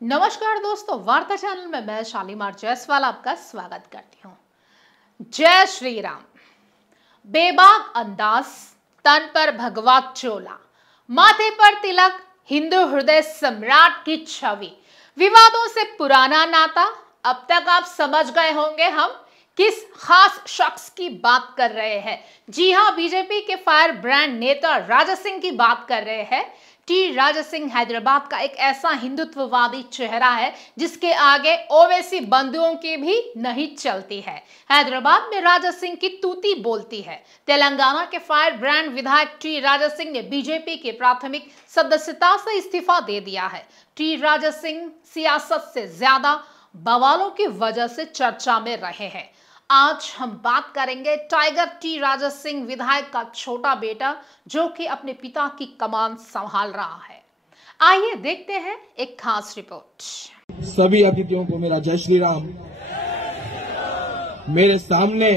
नमस्कार दोस्तों, वार्ता चैनल में मैं शालीमार जायसवाल आपका स्वागत करती हूँ। जय श्री राम। बेबाक अंदाज, तन पर भगवा चोला, माथे पर तिलक, हिंदू हृदय सम्राट की छवि, विवादों से पुराना नाता। अब तक आप समझ गए होंगे हम किस खास शख्स की बात कर रहे हैं। जी हाँ, बीजेपी के फायर ब्रांड नेता राजा सिंह की बात कर रहे हैं। टी राजा सिंह हैदराबाद का एक ऐसा हिंदुत्ववादी चेहरा है जिसके आगे ओवैसी बंधुओं की भी नहीं चलती है। हैदराबाद में राजा सिंह की तूती बोलती है। तेलंगाना के फायर ब्रांड विधायक टी राजा सिंह ने बीजेपी के प्राथमिक सदस्यता से इस्तीफा दे दिया है। टी राजा सिंह सियासत से ज्यादा बवालों की वजह से चर्चा में रहे हैं। आज हम बात करेंगे टाइगर टी राजा सिंह विधायक का छोटा बेटा जो कि अपने पिता की कमान संभाल रहा है। आइए देखते हैं एक खास रिपोर्ट। सभी अतिथियों को मेरा जय श्री राम। मेरे सामने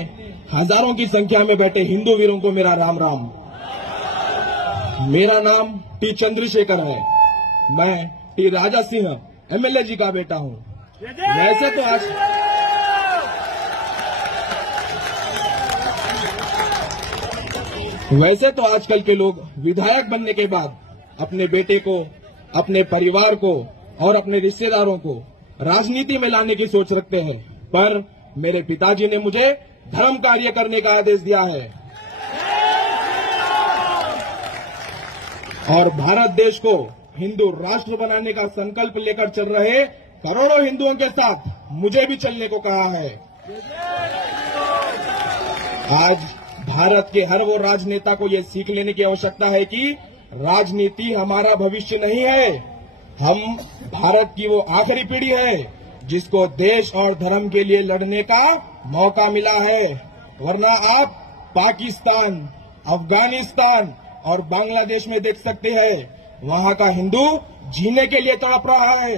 हजारों की संख्या में बैठे हिंदू वीरों को मेरा राम राम। मेरा नाम टी चंद्रशेखर है। मैं टी राजा सिंह एमएलए जी का बेटा हूं। वैसे तो आजकल के लोग विधायक बनने के बाद अपने बेटे को, अपने परिवार को और अपने रिश्तेदारों को राजनीति में लाने की सोच रखते हैं, पर मेरे पिताजी ने मुझे धर्म कार्य करने का आदेश दिया है और भारत देश को हिंदू राष्ट्र बनाने का संकल्प लेकर चल रहे करोड़ों हिंदुओं के साथ मुझे भी चलने को कहा है। आज भारत के हर वो राजनेता को यह सीख लेने की आवश्यकता है कि राजनीति हमारा भविष्य नहीं है। हम भारत की वो आखिरी पीढ़ी है जिसको देश और धर्म के लिए लड़ने का मौका मिला है, वरना आप पाकिस्तान, अफगानिस्तान और बांग्लादेश में देख सकते हैं, वहां का हिंदू जीने के लिए तड़प रहा है,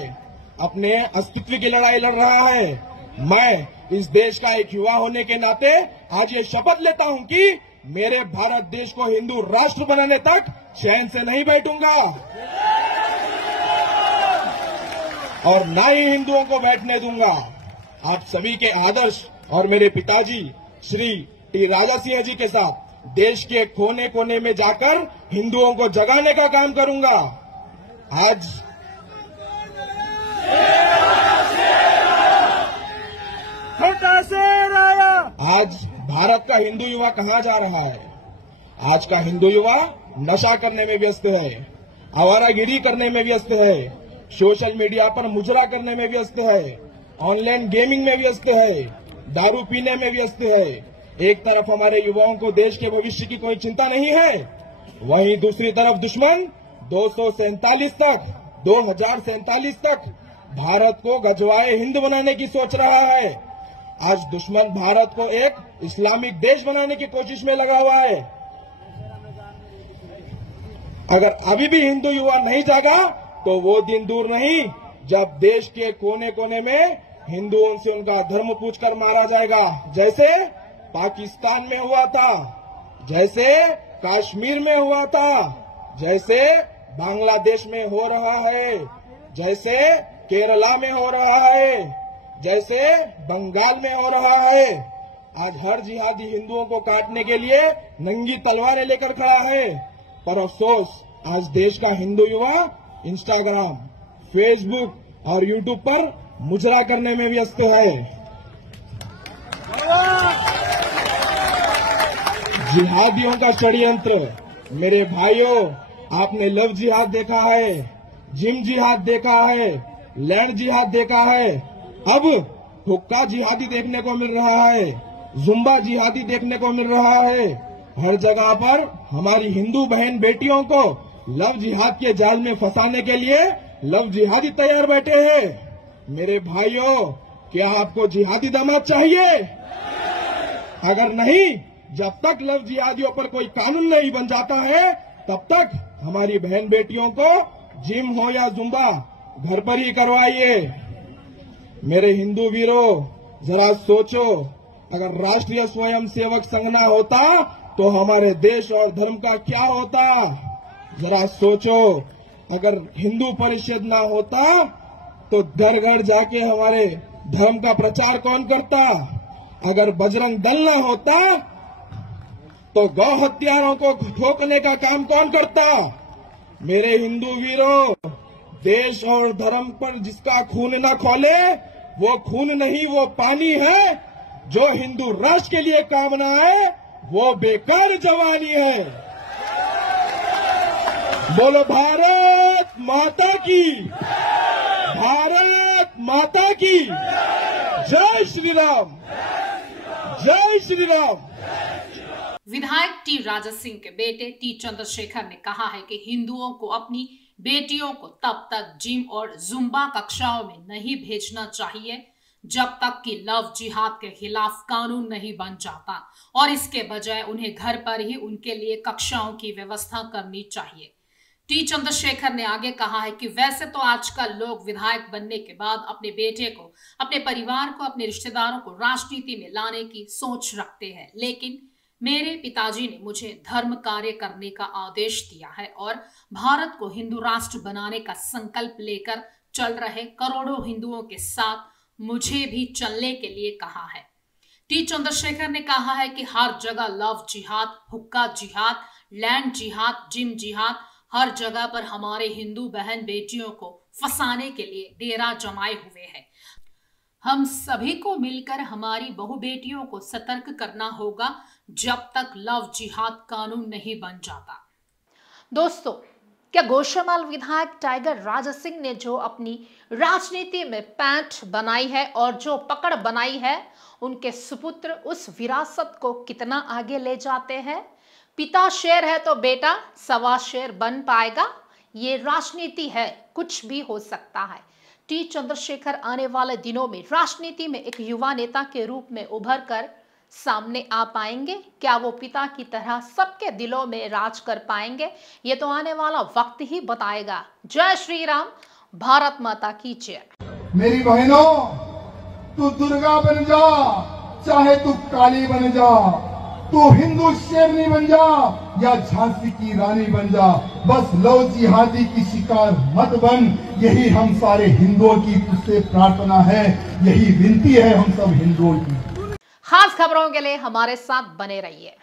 अपने अस्तित्व की लड़ाई लड़ रहा है। मैं इस देश का एक युवा होने के नाते आज ये शपथ लेता हूं कि मेरे भारत देश को हिंदू राष्ट्र बनाने तक चैन से नहीं बैठूंगा और ना ही हिंदुओं को बैठने दूंगा। आप सभी के आदर्श और मेरे पिताजी श्री टी राजा सिंह जी के साथ देश के कोने कोने में जाकर हिंदुओं को जगाने का काम करूंगा। आज भारत का हिंदू युवा कहां जा रहा है? आज का हिंदू युवा नशा करने में व्यस्त है, आवारागिरी करने में व्यस्त है, सोशल मीडिया पर मुजरा करने में व्यस्त है, ऑनलाइन गेमिंग में व्यस्त है, दारू पीने में व्यस्त है। एक तरफ हमारे युवाओं को देश के भविष्य की कोई चिंता नहीं है, वहीं दूसरी तरफ दुश्मन 2047 तक भारत को गजवाए हिंद बनाने की सोच रहा है। आज दुश्मन भारत को एक इस्लामिक देश बनाने की कोशिश में लगा हुआ है। अगर अभी भी हिंदू युवा नहीं जागा तो वो दिन दूर नहीं जब देश के कोने कोने में हिंदुओं से उनका धर्म पूछकर मारा जाएगा, जैसे पाकिस्तान में हुआ था, जैसे कश्मीर में हुआ था, जैसे बांग्लादेश में हो रहा है, जैसे केरला में हो रहा है, जैसे बंगाल में हो रहा है। आज हर जिहादी हिंदुओं को काटने के लिए नंगी तलवारें लेकर खड़ा है, पर अफसोस आज देश का हिंदू युवा इंस्टाग्राम, फेसबुक और यूट्यूब पर मुजरा करने में व्यस्त है। जिहादियों का षड्यंत्र। मेरे भाइयों, आपने लव जिहाद देखा है, जिम जिहाद देखा है, लैंड जिहाद देखा है, अब हुक्का जिहादी देखने को मिल रहा है, जुम्बा जिहादी देखने को मिल रहा है। हर जगह पर हमारी हिंदू बहन बेटियों को लव जिहाद के जाल में फंसाने के लिए लव जिहादी तैयार बैठे हैं। मेरे भाइयों, क्या आपको जिहादी दामाद चाहिए? अगर नहीं, जब तक लव जिहादियों पर कोई कानून नहीं बन जाता है, तब तक हमारी बहन बेटियों को जिम हो या जुम्बा घर पर ही करवाइए। मेरे हिंदू वीरों, जरा सोचो, अगर राष्ट्रीय स्वयंसेवक संघ ना होता तो हमारे देश और धर्म का क्या होता? जरा सोचो, अगर हिंदू परिषद ना होता तो घर घर जाके हमारे धर्म का प्रचार कौन करता? अगर बजरंग दल न होता तो गौ हत्यारों को ठोकने का काम कौन करता? मेरे हिंदू वीरों, देश और धर्म पर जिसका खून न खोले वो खून नहीं, वो पानी है। जो हिंदू राष्ट्र के लिए काम न आए वो बेकार जवानी है। बोलो भारत माता की, भारत माता की जय श्री राम, जय श्री राम। विधायक टी राजा सिंह के बेटे टी चंद्रशेखर ने कहा है कि हिंदुओं को अपनी बेटियों को तब तक जिम और जुम्बा कक्षाओं में नहीं भेजना चाहिए जब तक कि लव जिहाद के खिलाफ कानून नहीं बन जाता, और इसके बजाय उन्हें घर पर ही उनके लिए कक्षाओं की व्यवस्था करनी चाहिए। टी चंद्रशेखर ने आगे कहा है कि वैसे तो आजकल लोग विधायक बनने के बाद अपने बेटे को, अपने परिवार को, अपने रिश्तेदारों को राजनीति में लाने की सोच रखते हैं, लेकिन मेरे पिताजी ने मुझे धर्म कार्य करने का आदेश दिया है और भारत को हिंदू राष्ट्र बनाने का संकल्प लेकर चल रहे करोड़ों हिंदुओं के साथ मुझे भी चलने के लिए कहा है। टी चंद्रशेखर ने कहा है कि हर जगह लव जिहाद, हुक्का जिहाद, लैंड जिहाद, जिम जिहाद, हर जगह पर हमारे हिंदू बहन बेटियों को फंसाने के लिए डेरा जमाए हुए हैं। हम सभी को मिलकर हमारी बहु बेटियों को सतर्क करना होगा जब तक लव जिहाद कानून नहीं बन जाता। दोस्तों, क्या गौशामाल विधायक टाइगर राजा सिंह ने जो अपनी राजनीति में पैंठ बनाई है और जो पकड़ बनाई है, उनके सुपुत्र उस विरासत को कितना आगे ले जाते हैं? पिता शेर है तो बेटा सवा शेर बन पाएगा। ये राजनीति है, कुछ भी हो सकता है। टी चंद्रशेखर आने वाले दिनों में राजनीति में एक युवा नेता के रूप में उभर कर सामने आ पाएंगे? क्या वो पिता की तरह सबके दिलों में राज कर पाएंगे? ये तो आने वाला वक्त ही बताएगा। जय श्री राम, भारत माता की जय। मेरी बहनों, तू दुर्गा बन जा, चाहे तू काली बन जा, तू हिंदू शेरनी बन जा या झांसी की रानी बन जा, बस लव जिहादी की शिकार मत बन। यही हम सारे हिंदुओं की तुझसे प्रार्थना है, यही विनती है हम सब हिंदुओं की। खास खबरों के लिए हमारे साथ बने रहिए।